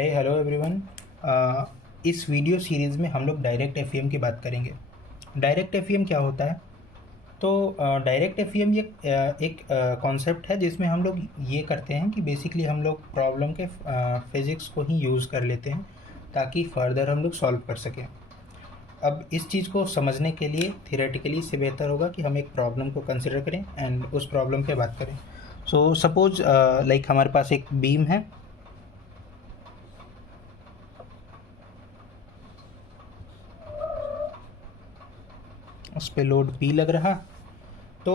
हे hello everyone. इस video series में हम लोग डायरेक्ट एफईएम की बात करेंगे। डायरेक्ट एफईएम क्या होता है? तो डायरेक्ट एफईएम ये एक कॉन्सेप्ट है जिसमें हम लोग ये करते हैं कि बेसिकली हम लोग प्रॉब्लम के फिज़िक्स को ही यूज़ कर लेते हैं ताकि फर्दर हम लोग सॉल्व कर सकें। अब इस चीज़ को समझने के लिए थियोरेटिकली इससे बेहतर होगा कि हम एक प्रॉब्लम को कंसिडर करें एंड उस प्रॉब्लम पे बात करें। सो सपोज लाइक हमारे पास एक बीम है, उस पर लोड P लग रहा। तो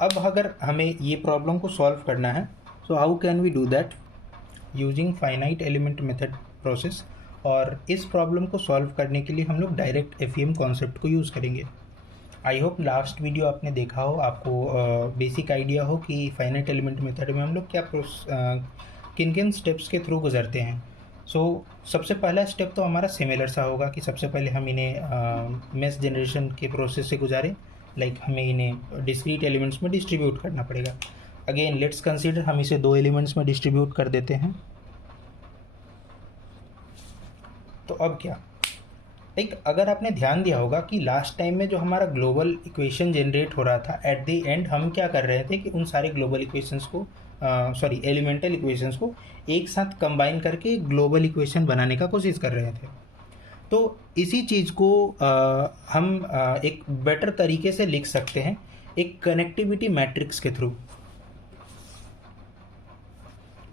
अब अगर हमें ये प्रॉब्लम को सॉल्व करना है, so how can we do that using finite element method process. और इस प्रॉब्लम को सॉल्व करने के लिए हम लोग डायरेक्ट एफईएम कॉन्सेप्ट को यूज़ करेंगे। आई होप लास्ट वीडियो आपने देखा हो, आपको बेसिक आइडिया हो कि फाइनाइट एलिमेंट मेथड में हम लोग क्या किन किन स्टेप्स के थ्रू गुजरते हैं। सबसे पहला स्टेप तो हमारा सिमिलर सा होगा कि सबसे पहले हम इन्हें मेश जनरेशन के प्रोसेस से गुजारें। लाइक हमें इन्हें डिस्क्रीट एलिमेंट्स में डिस्ट्रीब्यूट करना पड़ेगा। अगेन लेट्स कंसीडर हम इसे दो एलिमेंट्स में डिस्ट्रीब्यूट कर देते हैं। तो अब क्या, अगर आपने ध्यान दिया होगा कि लास्ट टाइम में जो हमारा ग्लोबल इक्वेशन जनरेट हो रहा था, एट द एंड हम क्या कर रहे थे कि उन सारे ग्लोबल इक्वेशंस को एलिमेंटल इक्वेशंस को एक साथ कंबाइन करके ग्लोबल इक्वेशन बनाने का कोशिश कर रहे थे। तो इसी चीज़ को हम एक बेटर तरीके से लिख सकते हैं एक कनेक्टिविटी मैट्रिक्स के थ्रू।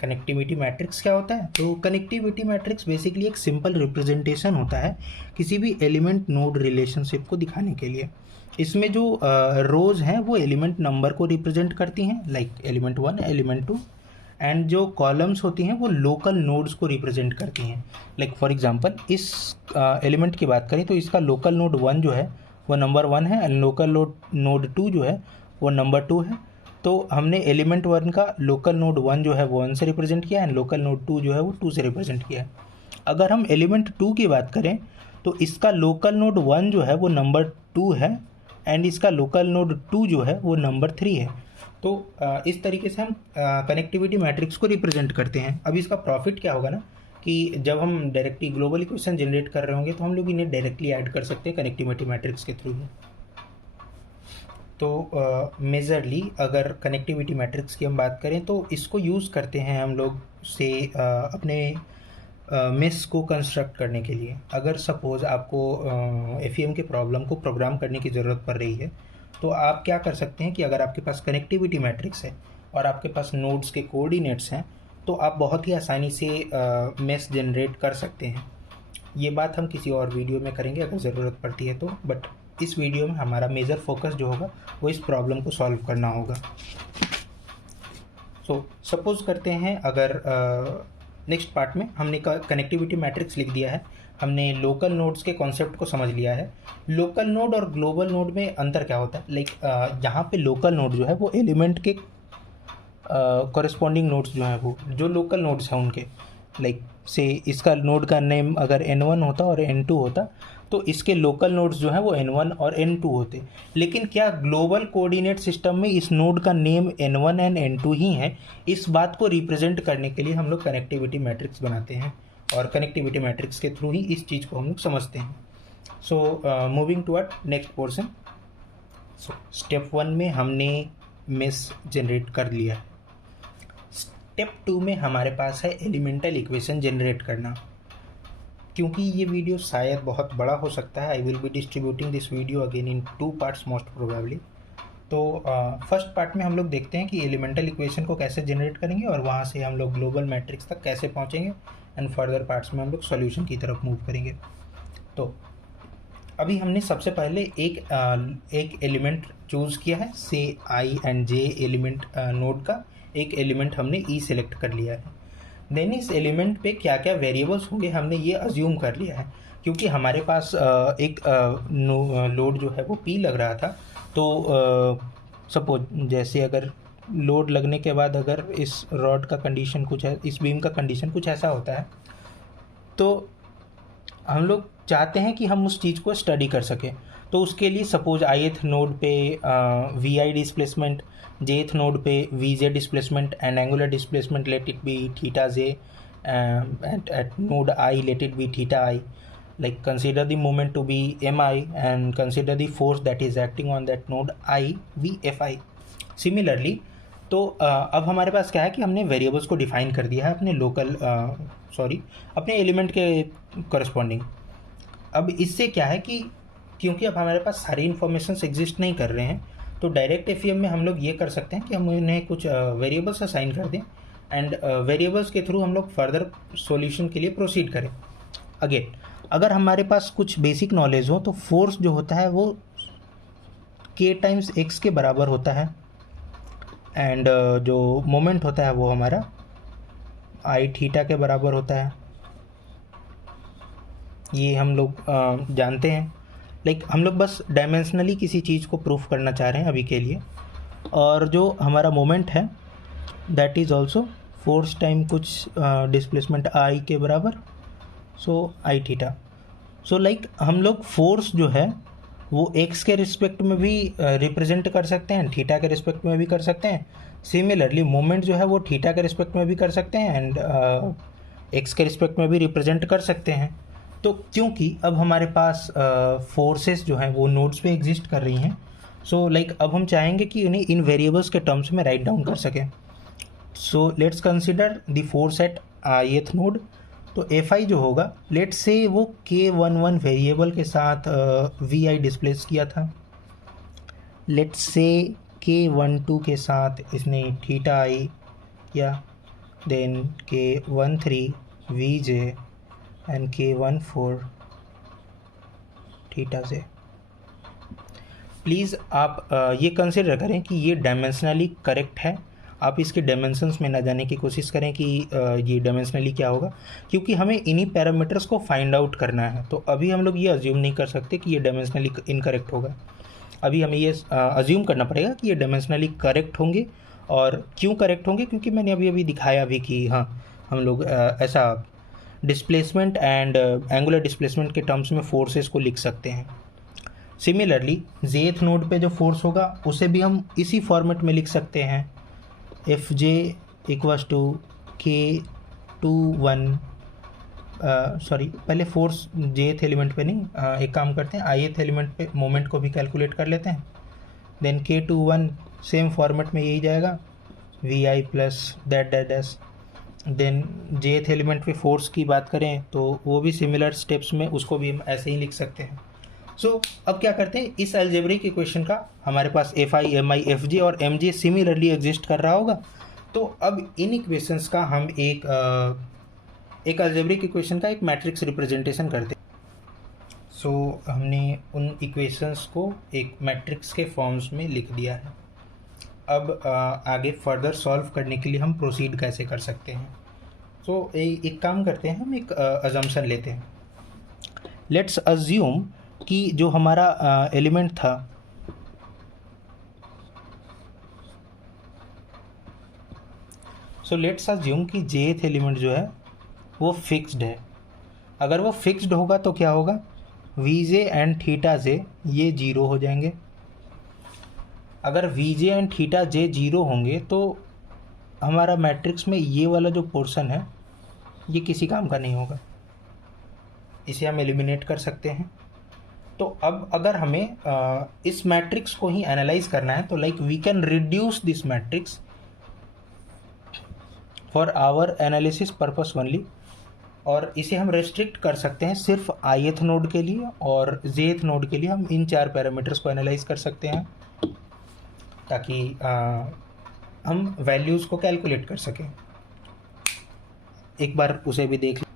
कनेक्टिविटी मैट्रिक्स क्या होता है? तो कनेक्टिविटी मैट्रिक्स बेसिकली एक सिंपल रिप्रेजेंटेशन होता है किसी भी एलिमेंट नोड रिलेशनशिप को दिखाने के लिए। इसमें जो रोज हैं वो एलिमेंट नंबर को रिप्रेजेंट करती हैं, लाइक एलिमेंट 1, एलिमेंट 2, एंड जो कॉलम्स होती हैं वो लोकल नोड्स को रिप्रेजेंट करती हैं। लाइक फॉर एग्जांपल इस एलिमेंट की बात करें तो इसका लोकल नोड 1 जो है वो नंबर 1 है, एंड लोकल नोड 2 जो है वो नंबर 2 है। तो हमने एलिमेंट 1 का लोकल नोड 1 जो है वो 1 से रिप्रेजेंट किया है, लोकल नोड 2 जो है वो 2 से रिप्रेजेंट किया है। अगर हम एलिमेंट 2 की बात करें तो इसका लोकल नोड 1 जो है वो नंबर 2 है, एंड इसका लोकल नोड 2 जो है वो नंबर 3 है। तो इस तरीके से हम कनेक्टिविटी मैट्रिक्स को रिप्रेजेंट करते हैं। अब इसका प्रॉफिट क्या होगा ना कि जब हम डायरेक्टली ग्लोबल इक्वेशन जनरेट कर रहे होंगे तो हम लोग इन्हें डायरेक्टली ऐड कर सकते हैं कनेक्टिविटी मैट्रिक्स के थ्रू ही। तो मेजरली अगर कनेक्टिविटी मैट्रिक्स की हम बात करें तो इसको यूज़ करते हैं हम लोग से अपने मेश को कंस्ट्रक्ट करने के लिए। अगर सपोज़ आपको एफईएम के प्रॉब्लम को प्रोग्राम करने की ज़रूरत पड़ रही है तो आप क्या कर सकते हैं कि अगर आपके पास कनेक्टिविटी मैट्रिक्स है और आपके पास नोड्स के कोऑर्डिनेट्स हैं तो आप बहुत ही आसानी से मेश जनरेट कर सकते हैं। ये बात हम किसी और वीडियो में करेंगे अगर ज़रूरत पड़ती है तो, बट इस वीडियो में हमारा मेजर फोकस जो होगा वो इस प्रॉब्लम को सॉल्व करना होगा। सपोज करते हैं अगर नेक्स्ट पार्ट में हमने कनेक्टिविटी मैट्रिक्स लिख दिया है, हमने लोकल नोड्स के कॉन्सेप्ट को समझ लिया है। लोकल नोड और ग्लोबल नोड में अंतर क्या होता है? लाइक यहाँ पे लोकल नोड जो है वो एलिमेंट के कॉरेस्पॉन्डिंग नोड्स जो हैं वो जो लोकल नोड्स हैं उनके, लाइक से इसका नोड का नेम अगर n1 होता और n2 होता तो इसके लोकल नोड्स जो हैं वो n1 और n2 होते। लेकिन क्या ग्लोबल कोऑर्डिनेट सिस्टम में इस नोड का नेम n1 एंड n2 ही है? इस बात को रिप्रेजेंट करने के लिए हम लोग कनेक्टिविटी मैट्रिक्स बनाते हैं और कनेक्टिविटी मैट्रिक्स के थ्रू ही इस चीज़ को हम लोग समझते हैं। Moving toward next portion. Step 1 में हमने मेश जनरेट कर लिया है। स्टेप 2 में हमारे पास है एलिमेंटल इक्वेशन जनरेट करना। क्योंकि ये वीडियो शायद बहुत बड़ा हो सकता है, I will be distributing this video again in 2 parts most probably. तो फर्स्ट पार्ट में हम लोग देखते हैं कि एलिमेंटल इक्वेशन को कैसे जनरेट करेंगे और वहाँ से हम लोग ग्लोबल मैट्रिक्स तक कैसे पहुँचेंगे, एंड फर्दर पार्ट्स में हम लोग सॉल्यूशन की तरफ मूव करेंगे। तो अभी हमने सबसे पहले एक एलिमेंट चूज़ किया है, से आई एंड जे एलिमेंट नोड का एक एलिमेंट हमने ई सेलेक्ट कर लिया है। देन इस एलिमेंट पे क्या क्या वेरिएबल्स होंगे हमने ये अज्यूम कर लिया है। क्योंकि हमारे पास एक लोड जो है वो पी लग रहा था, तो सपोज जैसे अगर लोड लगने के बाद अगर इस रॉड का कंडीशन कुछ है, इस बीम का कंडीशन कुछ ऐसा होता है, तो हम लोग चाहते हैं कि हम उस चीज़ को स्टडी कर सकें। तो उसके लिए सपोज ith नोड पे v i displacement, jth node पे v j displacement and angular displacement let it be theta j, at node I, let it be theta I. Like consider the moment to be mi and consider the force that is acting on that node I v fi. Similarly, तो अब हमारे पास क्या है कि हमने variables को define कर दिया है अपने अपने एलिमेंट के करस्पॉन्डिंग. अब इससे क्या है कि क्योंकि अब हमारे पास सारी इन्फॉर्मेशंस एग्जिस्ट नहीं कर रहे हैं, तो डायरेक्ट एफ में हम लोग ये कर सकते हैं कि हम उन्हें कुछ वेरिएबल्स असाइन कर दें एंड वेरिएबल्स के थ्रू हम लोग फर्दर सॉल्यूशन के लिए प्रोसीड करें. अगेन, अगर हमारे पास कुछ बेसिक नॉलेज हो तो फोर्स जो होता है वो k टाइम्स x के बराबर होता है एंड जो मोमेंट होता है वो हमारा i थीटा के बराबर होता है. ये हम लोग जानते हैं. लाइक हम लोग बस डायमेंशनली किसी चीज़ को प्रूफ करना चाह रहे हैं अभी के लिए. और जो हमारा मोमेंट है that is also force time कुछ डिस्प्लेसमेंट i के बराबर, सो आई थीटा. सो लाइक हम लोग फोर्स जो है वो x के रिस्पेक्ट में भी रिप्रेजेंट कर सकते हैं, थीटा के रिस्पेक्ट में भी कर सकते हैं. सिमिलरली मोमेंट जो है वो थीटा के रिस्पेक्ट में भी कर सकते हैं एंड x के रिस्पेक्ट में भी रिप्रेजेंट कर सकते हैं. तो क्योंकि अब हमारे पास फोर्सेस जो हैं वो नोड्स पे एग्जिस्ट कर रही हैं, सो लाइक अब हम चाहेंगे कि उन्हें इन वेरिएबल्स के टर्म्स में राइट डाउन कर सकें. So let's consider the force at ith node. तो एफ आई जो होगा, लेट्स से वो k11 वेरिएबल के साथ वी आई डिस्प्लेस किया था. लेट्स से k12 के साथ इसने थीटा आई किया, then k13 v j and k14 theta j. Please आप ये कंसिडर करें कि ये डायमेंशनली करेक्ट है. आप इसके डायमेंशंस में ना जाने की कोशिश करें कि ये डायमेंशनली क्या होगा, क्योंकि हमें इन्हीं पैरामीटर्स को फाइंड आउट करना है. तो अभी हम लोग ये अज्यूम नहीं कर सकते कि ये डायमेंशनली इनकरेक्ट होगा. अभी हमें ये अज्यूम करना पड़ेगा कि ये डायमेंशनली करेक्ट होंगे. और क्यों करेक्ट होंगे, क्योंकि मैंने अभी दिखाया भी कि हाँ, हम लोग ऐसा डिस्प्लेसमेंट एंड एंगुलर डिस्प्लेसमेंट के टर्म्स में फोर्सेस को लिख सकते हैं. सिमिलरली जेथ नोड पे जो फोर्स होगा उसे भी हम इसी फॉर्मेट में लिख सकते हैं, F j equals to k21 sorry पहले फोर्स जेथ एलिमेंट पे नहीं, एक काम करते हैं ith एलिमेंट पे मोमेंट को भी कैलकुलेट कर लेते हैं. देन k21 सेम फॉर्मेट में यही जाएगा, v i plus that that dash. Then jth element पे फोर्स की बात करें तो वो भी सिमिलर स्टेप्स में उसको भी हम ऐसे ही लिख सकते हैं. सो अब क्या करते हैं, इस अलजेब्रिक इक्वेशन का हमारे पास F I, M I, F J और एम जे सिमिलरली एग्जिस्ट कर रहा होगा. तो अब इन इक्वेशंस का हम एक अलजेब्रिक इक्वेशन का एक मैट्रिक्स रिप्रेजेंटेशन करते हैं. सो हमने उन इक्वेशंस को एक मैट्रिक्स के फॉर्म्स में लिख दिया है. अब आगे फर्दर सॉल्व करने के लिए हम प्रोसीड कैसे कर सकते हैं. सो एक काम करते हैं, हम एक अजम्पशन लेते हैं. लेट्स अज्यूम कि जो हमारा एलिमेंट था सो लेट्स अज्यूम कि जेथ एलिमेंट जो है वो फिक्स्ड है. अगर वो फिक्स्ड होगा तो क्या होगा, v j and theta j ये जीरो हो जाएंगे. अगर v j and theta j zero होंगे तो हमारा मैट्रिक्स में ये वाला जो पोर्शन है ये किसी काम का नहीं होगा. इसे हम एलिमिनेट कर सकते हैं. तो अब अगर हमें इस मैट्रिक्स को ही एनालाइज करना है तो like we can reduce this matrix for our analysis purpose only. और इसे हम रेस्ट्रिक्ट कर सकते हैं सिर्फ ith नोड के लिए और jth नोड के लिए. हम इन 4 पैरामीटर्स को एनालाइज कर सकते हैं ताकि हम वैल्यूज़ को कैलकुलेट कर सकें. एक बार उसे भी देख लें.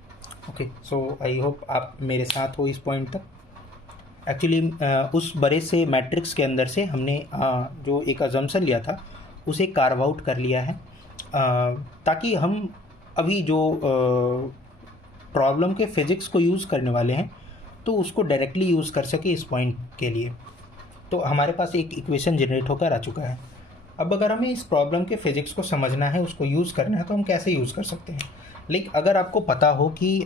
ओके, सो आई होप आप मेरे साथ हो इस पॉइंट तक. एक्चुअली उस बड़े से मैट्रिक्स के अंदर से हमने जो एक अजम्पशन लिया था उसे कार्व आउट कर लिया है ताकि हम अभी जो प्रॉब्लम के फिज़िक्स को यूज़ करने वाले हैं तो उसको डायरेक्टली यूज़ कर सके इस पॉइंट के लिए. तो हमारे पास एक इक्वेशन जनरेट होकर आ चुका है. अब अगर हमें इस प्रॉब्लम के फिज़िक्स को समझना है, उसको यूज़ करना है, तो हम कैसे यूज़ कर सकते हैं. लाइक अगर आपको पता हो कि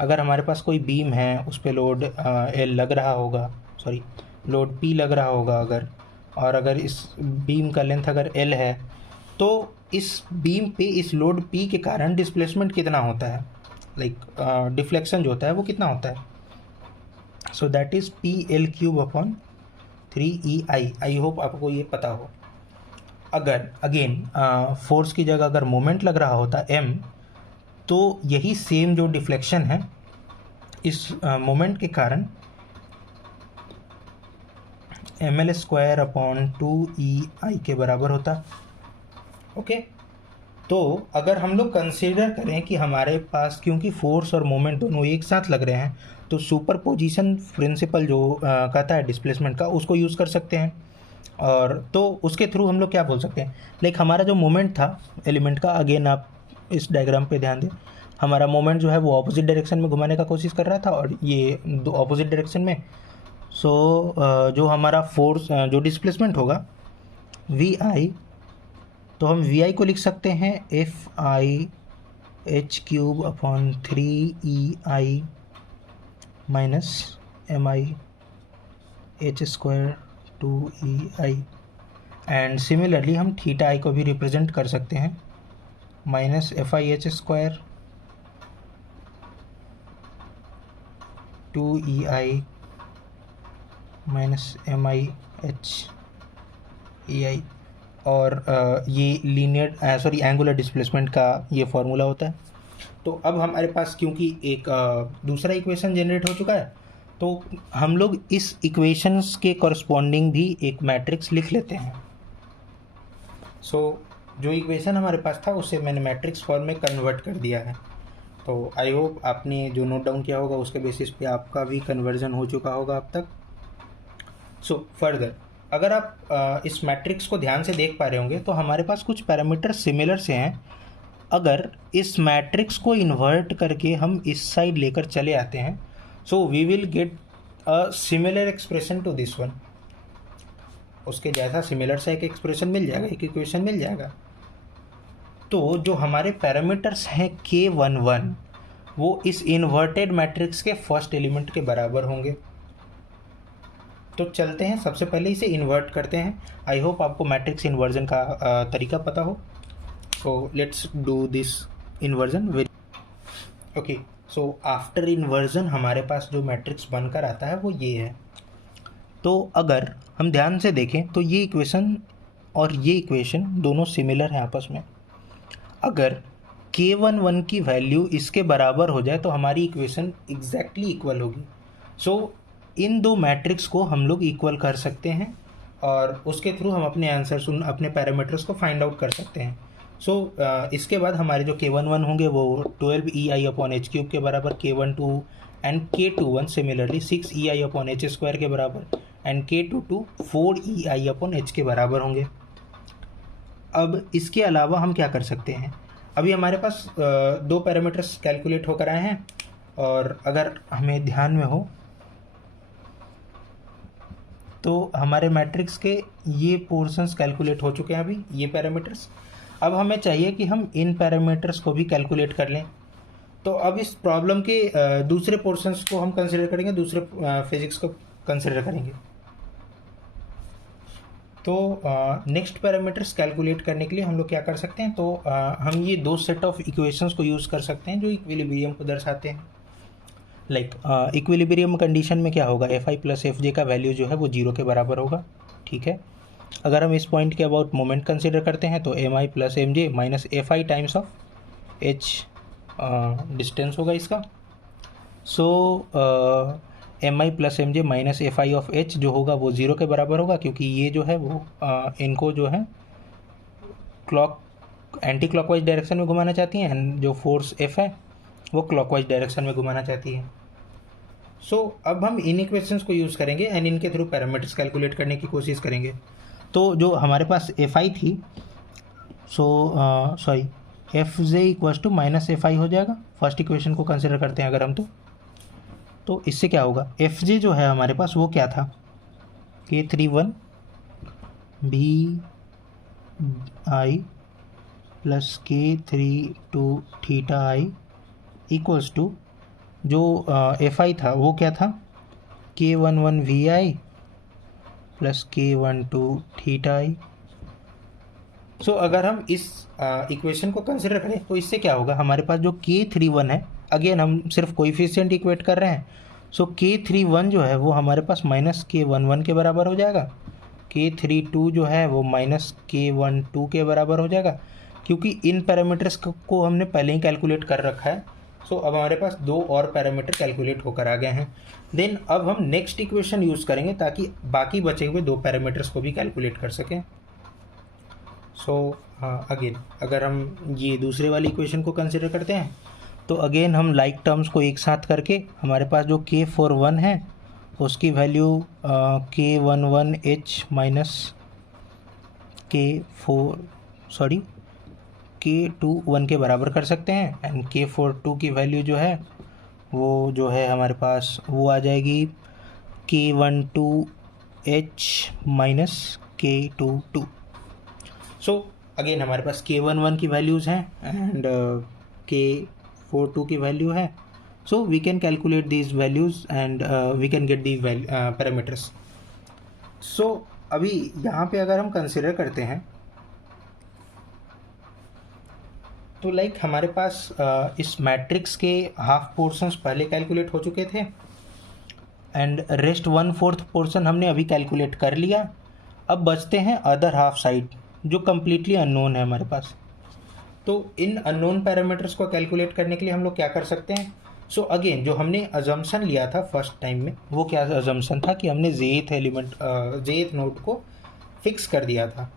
अगर हमारे पास कोई बीम है, उस पर लोड एल लग रहा होगा, लोड पी लग रहा होगा अगर, और अगर इस बीम का लेंथ अगर एल है तो इस बीम पे इस लोड P के कारण डिस्प्लेसमेंट कितना होता है, लाइक डिफ्लेक्शन जो होता है वो कितना होता है. So that is PL³ upon 3EI. I hope आपको ये पता हो. अगर अगेन फोर्स की जगह अगर मोमेंट लग रहा होता M, तो यही सेम जो डिफ्लेक्शन है इस मोमेंट के कारण ml² अपॉन 2EI के बराबर होता. ओके. तो अगर हम लोग कंसीडर करें कि हमारे पास क्योंकि फोर्स और मोमेंट दोनों एक साथ लग रहे हैं, तो सुपरपोजिशन प्रिंसिपल जो कहता है डिस्प्लेसमेंट का, उसको यूज़ कर सकते हैं. और तो उसके थ्रू हम लोग क्या बोल सकते हैं, लाइक हमारा जो मोमेंट था एलिमेंट का, अगेन आप इस डायग्राम पे ध्यान दें, हमारा मोमेंट जो है वो ऑपोजिट डायरेक्शन में घुमाने का कोशिश कर रहा था और ये दो ऑपोजिट डायरेक्शन में. सो जो हमारा फोर्स जो डिस्प्लेसमेंट होगा VI, तो हम VI को लिख सकते हैं FIH³ upon 3EI minus MIH² 2EI. And similarly हम थीटा I को भी रिप्रेजेंट कर सकते हैं minus FIH² 2EI minus MIHEI. और ये लीनियर एंगुलर डिस्प्लेसमेंट का ये फॉर्मूला होता है. तो अब हमारे पास क्योंकि एक दूसरा इक्वेशन जनरेट हो चुका है, तो हम लोग इस इक्वेशंस के कॉरस्पॉन्डिंग भी एक मैट्रिक्स लिख लेते हैं. सो जो इक्वेशन हमारे पास था उसे मैंने मैट्रिक्स फॉर्म में कन्वर्ट कर दिया है. तो आई होप आपने जो नोट डाउन किया होगा उसके बेसिस पे आपका भी कन्वर्जन हो चुका होगा अब तक. सो फर्दर अगर आप इस मैट्रिक्स को ध्यान से देख पा रहे होंगे तो हमारे पास कुछ पैरामीटर सिमिलर से हैं. अगर इस मैट्रिक्स को इन्वर्ट करके हम इस साइड लेकर चले आते हैं, so we will get a similar expression to this one. उसके जैसा सिमिलर सा एक एक्सप्रेशन मिल जाएगा, एक इक्वेशन मिल जाएगा. तो जो हमारे पैरामीटर्स हैं K11 वो इस इन्वर्टेड मैट्रिक्स के फर्स्ट एलिमेंट के बराबर होंगे. तो चलते हैं, सबसे पहले इसे इन्वर्ट करते हैं. आई होप आपको मैट्रिक्स इन्वर्जन का तरीका पता हो. So let's do this inversion. Okay. So after inversion हमारे पास जो मैट्रिक्स बनकर आता है वो ये है. तो अगर हम ध्यान से देखें तो ये इक्वेशन और ये इक्वेशन दोनों सिमिलर हैं आपस में. अगर K11 की वैल्यू इसके बराबर हो जाए तो हमारी इक्वेशन एग्जैक्टली इक्वल होगी. सो इन दो मैट्रिक्स को हम लोग इक्वल कर सकते हैं और उसके थ्रू हम अपने आंसर्स अपने पैरामीटर्स को फाइंड आउट कर सकते हैं. सो इसके बाद हमारे जो K11 होंगे वो 12EI अपॉन H³ के बराबर, K12 and K21 similarly 6EI upon H² के बराबर and K22 4EI upon H के बराबर होंगे. अब इसके अलावा हम क्या कर सकते हैं, अभी हमारे पास दो पैरामीटर्स कैलकुलेट होकर आए हैं और अगर हमें ध्यान में हो तो हमारे मैट्रिक्स के ये पोर्शंस कैलकुलेट हो चुके हैं अभी, ये पैरामीटर्स. अब हमें चाहिए कि हम इन पैरामीटर्स को भी कैलकुलेट कर लें. तो अब इस प्रॉब्लम के दूसरे पोर्शंस को हम कंसिडर करेंगे, दूसरे फिजिक्स को कंसिडर करेंगे. तो नेक्स्ट पैरामीटर्स कैलकुलेट करने के लिए हम लोग क्या कर सकते हैं, तो हम ये दो सेट ऑफ इक्वेशंस को यूज़ कर सकते हैं जो इक्विलिब्रियम को दर्शाते हैं. लाइक इक्विलिब्रियम कंडीशन में क्या होगा, Fi प्लस Fj का वैल्यू जो है वो 0 के बराबर होगा. ठीक है. अगर हम इस पॉइंट के अबाउट मोमेंट कंसिडर करते हैं तो Mi plus Mj minus Fi times of H distance होगा इसका. सो Mi plus Mj minus Fi of H जो होगा वो 0 के बराबर होगा, क्योंकि ये जो है वो इनको जो है एंटी क्लॉकवाइज डायरेक्शन में घुमाना चाहती हैं एंड जो फोर्स F है वो क्लॉकवाइज डायरेक्शन में घुमाना चाहती है. सो अब हम इन इक्वेशंस को यूज़ करेंगे एंड इनके थ्रू पैरामीटर्स कैलकुलेट करने की कोशिश करेंगे. तो जो हमारे पास Fi थी, sorry Fj equals to minus Fi हो जाएगा. फर्स्ट इक्वेशन को कंसिडर करते हैं अगर हम, तो इससे क्या होगा, Fj जो है हमारे पास वो क्या था, K31 BI plus K32 theta I equals to जो Fi था वो क्या था, K11 VI plus K12 theta I so अगर हम इस इक्वेशन को कंसिडर करें तो इससे क्या होगा, हमारे पास जो K31 है, अगेन हम सिर्फ कोइफिशिएंट इक्वेट कर रहे हैं, सो K31 जो है वो हमारे पास -K11 के बराबर हो जाएगा, K32 जो है वो -K12 के बराबर हो जाएगा, क्योंकि इन पैरामीटर्स को हमने पहले ही कैलकुलेट कर रखा है। सो अब हमारे पास दो और पैरामीटर कैलकुलेट होकर आ गए हैं। देन अब हम नेक्स्ट इक्वेशन यूज़ करेंगे ताकि बाकी बचे हुए दो पैरामीटर्स को भी कैलकुलेट कर सकें। सो अगेन अगर हम ये दूसरे वाली इक्वेशन को कंसिडर करते हैं तो अगेन हम लाइक टर्म्स को एक साथ करके हमारे पास जो K41 है उसकी वैल्यू K11H माइनस K21 के बराबर कर सकते हैं, एंड K42 की वैल्यू जो है वो जो है हमारे पास वो आ जाएगी K12H minus K22। So again हमारे पास K11 की वैल्यूज़ हैं एंड K42 की वैल्यू है, so we can calculate these values and we can get the parameters. So अभी यहाँ पे अगर हम कंसिडर करते हैं तो लाइक हमारे पास इस मैट्रिक्स के हाफ पोर्शंस पहले कैलकुलेट हो चुके थे एंड रेस्ट 1/4 पोर्शन हमने अभी कैलकुलेट कर लिया। अब बचते हैं अदर हाफ साइड जो कम्प्लीटली अननोन है हमारे पास। तो इन अननोन पैरामीटर्स को कैलकुलेट करने के लिए हम लोग क्या कर सकते हैं, सो अगेन जो हमने अजम्पशन लिया था फर्स्ट टाइम में, वो क्या अजम्पशन था कि हमने जेथ नोड को फिक्स कर दिया था।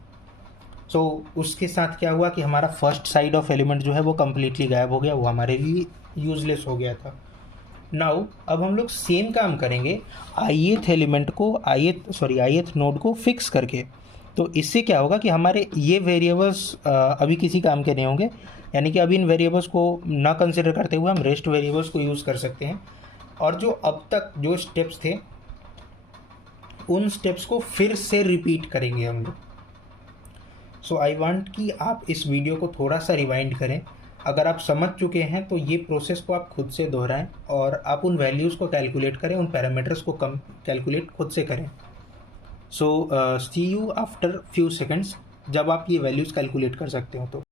सो उसके साथ क्या हुआ कि हमारा फर्स्ट साइड ऑफ एलिमेंट जो है वो कम्प्लीटली गायब हो गया, वो हमारे लिए यूजलेस हो गया था। नाउ अब हम लोग सेम काम करेंगे ith नोड को फिक्स करके। तो इससे क्या होगा कि हमारे ये वेरिएबल्स अभी किसी काम के नहीं होंगे, यानी कि अभी इन वेरिएबल्स को ना कंसिडर करते हुए हम रेस्ट वेरिएबल्स को यूज़ कर सकते हैं, और जो अब तक जो स्टेप्स थे उन स्टेप्स को फिर से रिपीट करेंगे हम लोग। सो आई वांट कि आप इस वीडियो को थोड़ा सा रिवाइंड करें। अगर आप समझ चुके हैं तो ये प्रोसेस को आप खुद से दोहराएं और आप उन वैल्यूज़ को कैलकुलेट करें, उन पैरामीटर्स को कैलकुलेट खुद से करें। सो सी यू आफ्टर फ्यू सेकेंड्स जब आप ये वैल्यूज़ कैलकुलेट कर सकते हो तो।